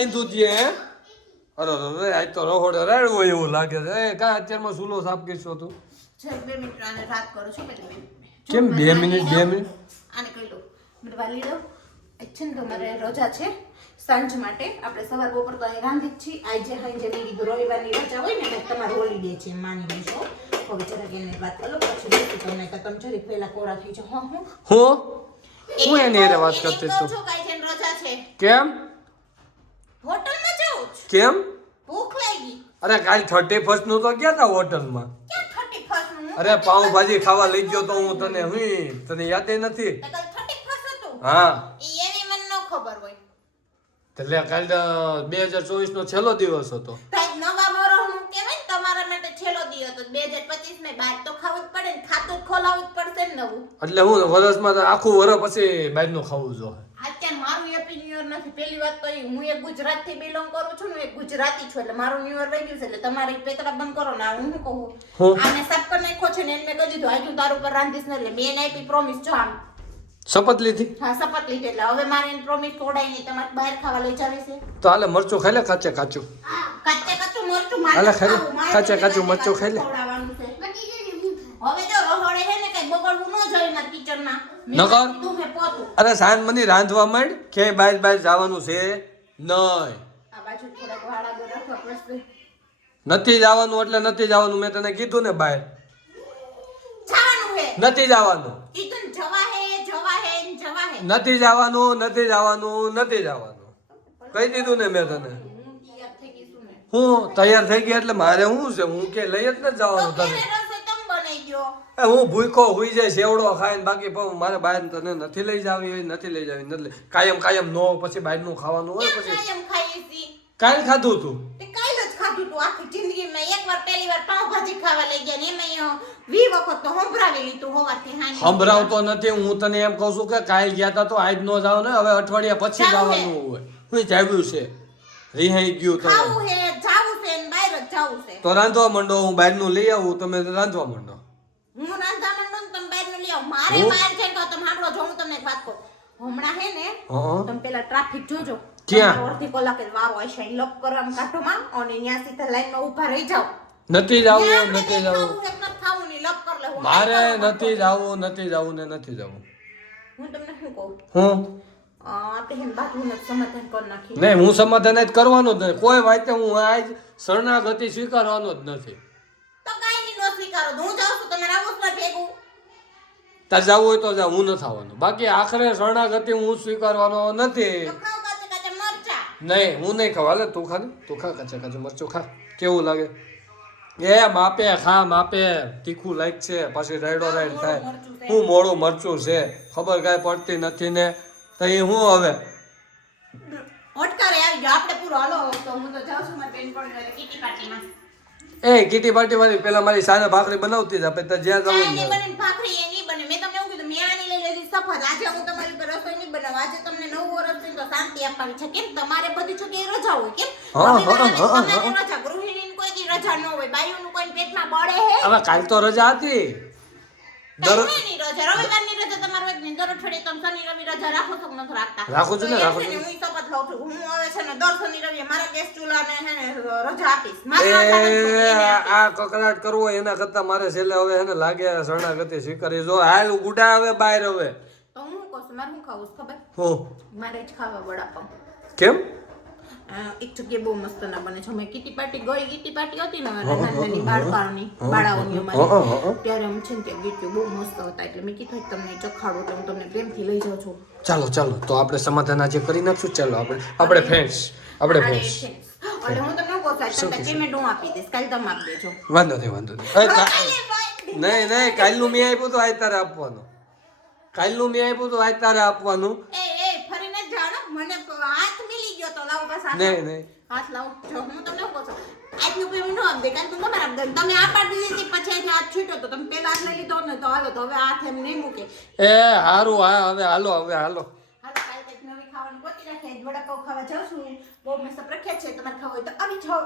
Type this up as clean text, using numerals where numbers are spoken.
રાંધું છે હે? અરે અરે આજ તો રહોડે રાડવો એવું લાગે છે. એ કા અત્યારમાં ચૂલો સાફ કરશો તું? ચાલ 2 મિનિટ આને રાત કરું છું પેલી કેમ 2 મિનિટ 2 મિનિટ? આને કહી દો મેં વાલી દો છે ને તમારે રજા છે સાંજ માટે આપણે સવાર બપોર તો અહીં રાંધી જ છીએ આજે હાઈ જે મેં કીધું રવિવારની રજા હોય ને તમારે હોલિડે છે માની લેશો હવે જરાક એને વાત કરો પછી તમને કે તમે જરીક પહેલા કોરા થઈ જાઓ હું એની હારે વાત કરતી તો છું. કાઈ છે રજા છે કેમ હોટલમાં જાઉં છું કેમ? ભૂખ લાગી અરે કાલ 31st નું તો ગયા તા હોટલમાં. ક્યાં 31st નું અરે પાઉંભાજી ખાવા લઈ ગયો તો હું તને તને યાદ નથી? તો કાલ 31st હતું હા ઈ એની મને ન ખબર હોય એટલે કાલ 2024 નો છેલ્લો દિવસ હતો. કાઈ નવા વર્ષનું કહેવાય ને તમારા માટે છેલ્લો દિવસ હતો 2025 માં બહાર તો ખાવું જ પડે ને ખાતું જ ખોલાવવું જ પડશે ને નવું એટલે હું વર્ષમાં તો આખું વર્ષ પછી બહારનું ખાવું જોઈએ. અત્યારે મારું હેપી ન્યુ યર નથી પહેલી વાત તો હું એક ગુજરાત થી બિલોંગ કરું છું ને એક ગુજરાતી છું એટલે મારું ન્યુ યર વહી ગયું છે એટલે તમારે પેતરા બંધ કરો ને હું શું કહું આને સાફ કરી નાખ્યો છે ને એને મેં કહી દીધું આજ હું તારું ઉપર રાંધીશ ને એટલે મેં આપી પ્રોમિસ જો આમ શપથ લીધી? હા શપથ લીધી એટલે હવે મારે એને પ્રોમિસ તોડાય નહીં તમારે બહાર ખાવા લઈ જાવી છે તો હાલે મરચું ખાઈ લે કાચે કાચું. કાચે કાચું મરચું હાલે ખાઈ લે કાચે કાચું મરચું ખાઈ લે. હવે જો રહોડે છે ને કઈ બગડવું ન જોઈએ મારા કિચનમાં નકર તું હે પોતું અરે સાંજ મને રાંધવા માંડ કે બહાર બહાર જવાનું છે નહીં. આ બાજુ થોડાક વાળા ગો રાખવા પડશે નથી જવાનું એટલે નથી જવાનું. મેં તને કીધું ને બહાર જવાનું હે નથી જવાનું. કીધું ને જવા હે જવા હે ને જવા હે નથી જવાનું નથી જવાનું નથી જવાનું કહી દીધું ને મેં તને. હું તૈયાર થઈ ગઈ છું ને હું તૈયાર થઈ ગયા એટલે મારે શું છે? હું કે લઈ જ નથી જવાનું તો તને. કેને રસોઈ તમ બનાઈ ગયો હું ભૂખો હુઈ જાય સેવડો ખાઈને બાકી પણ મારે બહાર તને નથી લઈ જાવી હોય નથી લઈ જાવી નથી કાયમ નો પછી બહારનું ખાવાનું હોય પછી કાયમ ખાઈ છી કાલ ખાધું તું તે કાલ જ ખાધું તું આખી જિંદગીમાં એકવાર પહેલી વાર પાવભાજી ખાવા લઈ ગયા ને એમાં 20 વખત તો સંભળાવી લીધું હોવાથી હાની સંભળાવતો નથી. હું તને એમ કહું છું કે કાલ ગયા તા તો આજ નો જાવ ને હવે અઠવાડિયા પછી જવાનું હોય. હું જાવ્યું છે રિહાઈ ગયું તો ખાવું હે જાવું છે ને બહાર જ જાવું છે તો રાંધવા માંડો. હું બહારનું લઈ આવું તમે રાંધવા માંડો. હું રાંધવા માંડું ને તમે બહારનું લઈ આવો મારે બહાર જઈને તો તમે સાંભળો જો હું તમને એક વાત કહું હમણાં હે ને તમે પેલા ટ્રાફિક જોજો ક્યાં? અડધી કલાકે વારો હશે લપ કરવામાં કાઢોમાં અને ત્યાં સીધા લાઈનમાં ઊભા રહી જાવ નથી જાવું નથી જાવું ખાવું નહીં લપ કર લે મારે નથી જાવું નથી જાવું ને નથી જાવું. હું તમને શું કહું હું આપણે એમ બાજુનું સમાધાન કરી નાખી નહીં હું સમાધાન જ કરવાનું જ નથી. કોઈ વાતે હું આજ શરણાગતિ સ્વીકારવાનો જ નથી. તો કાઈ નહીં નો સ્વીકારો હું જાઉં છું તમારે આવું જ ભેગું તાર જવું હોય તો જા હું નથી આવવાનું. બાકી આખરે શરણાગતિ હું સ્વીકારવાનો નથી. તો ખાવ કાચે કાચે મરચા નહીં હું નહીં ખાવા. તું ખા ને તું ખા કાચા કાચું મરચું ખા કેવું લાગે? એ માપે ખા માપે તીખું લાઈક છે પછી રાયડો રાયડ થાય. હું મોડું મરચું છે ખબર કાંઈ પડતી નથી ને તો એ હું હવે ઓટકારે આવી ગયો આપણે પૂરો હાલો તો હું તો જાઉં છું મારી બેન પણ કીટી પાર્ટીમાં એ કીટી પાર્ટી વાળી પેલા મારી સાને ભાખરી બનાવતી જ આપણે ત્યાં ચાય જવું નહીં બને ભાખરી એ નહીં બને મેં તમને એવું કીધું મેં આની લઈ લીધી સફર આજે હું તમારી ઉપર રસોઈ નહીં બનાવું આજે તમને 9 વર્ષથી તો શાંતિ આપવાની છે કેમ તમારે બધી જગ્યાએ રજા હોય કેમ તમારી રજા ગૃહિણીની કોઈ દી રજા ન હોય બાયુનું કોઈ પેટમાં બળે હે હવે કાલ તો રજા હતી. રવિવારની રજા તમારે હોય ને દર અઠવાડિયે તમે શનિ રવિ રજા રાખો છો કે નથી રાખતા? રાખું છું ને, તો રાખું છે ને, છું. હું શપથ લઉં છું હું હવે છે ને દર શનિ રવિ મારા ગેસ ચૂલાને હે ને રજા આપીશ મારી રજા નથી, એને એ આપીશ. આ કકડાટ કરવો હોય એના કરતા મારે છેલ્લે હવે એને લાગે શરણાગતિ સ્વીકારી જો હાલ ગુડા હવે બહાર હવે તો હું કહું છું મારે શું ખાવું છે ખબર હું મારે જ ખાવા વડાપાવ કેમ એક જગ્યાએ બહુ મસ્ત ના બને છે અમે કીટી પાર્ટી ગઈ કીટી પાર્ટી હતી ને નાની બાળકાઓની બાળાઓની અમારી ત્યારે અમે છે ને ત્યાં ગીટીઓ બહુ મસ્ત હતા એટલે મેં કીધું કે તમને ચખાડું તો હું તમને પ્રેમથી લઈ જાઉં છું ચાલો ચાલો તો આપણે સમાધાન આજે કરી નાખશું. ચાલો આપણે ફ્રેન્ડ્સ એટલે હું તમને કહું છું પેમેન્ટ હું આપી દઈશ કાલે તમે આપી દેજો વાંધો નહીં નહીં કાલનું મેં આપ્યું તો આજ તારે આપવાનું. કાલનું મેં આપ્યું તો આજ તારે આપવાનું. એ ફરીને જાણો મને હાથ મિલી ગયો તો લાવ બસ નહીં હાથ લાવ જો હું તમને કહું છું આજનું પેમેન્ટ નો આપી દે કારણ કે તમારે આપી દે તમે આ પાડી દીધી પછી આજે હાથ છૂટ્યો તો તમે પેલા હાથ લઈ લીધો ને તો હાલો તો હવે હાથ એમ નહીં મૂકે એ હારું હા હવે હાલો હાલો કાલે કંઈક નવી ખાવાનું ગોતી રાખે વડાપાવ ખાવા જાઉં છું બહુ મસ્ત પ્રખ્યાત છે તમારે ખાવું હોય તો આવી જાઓ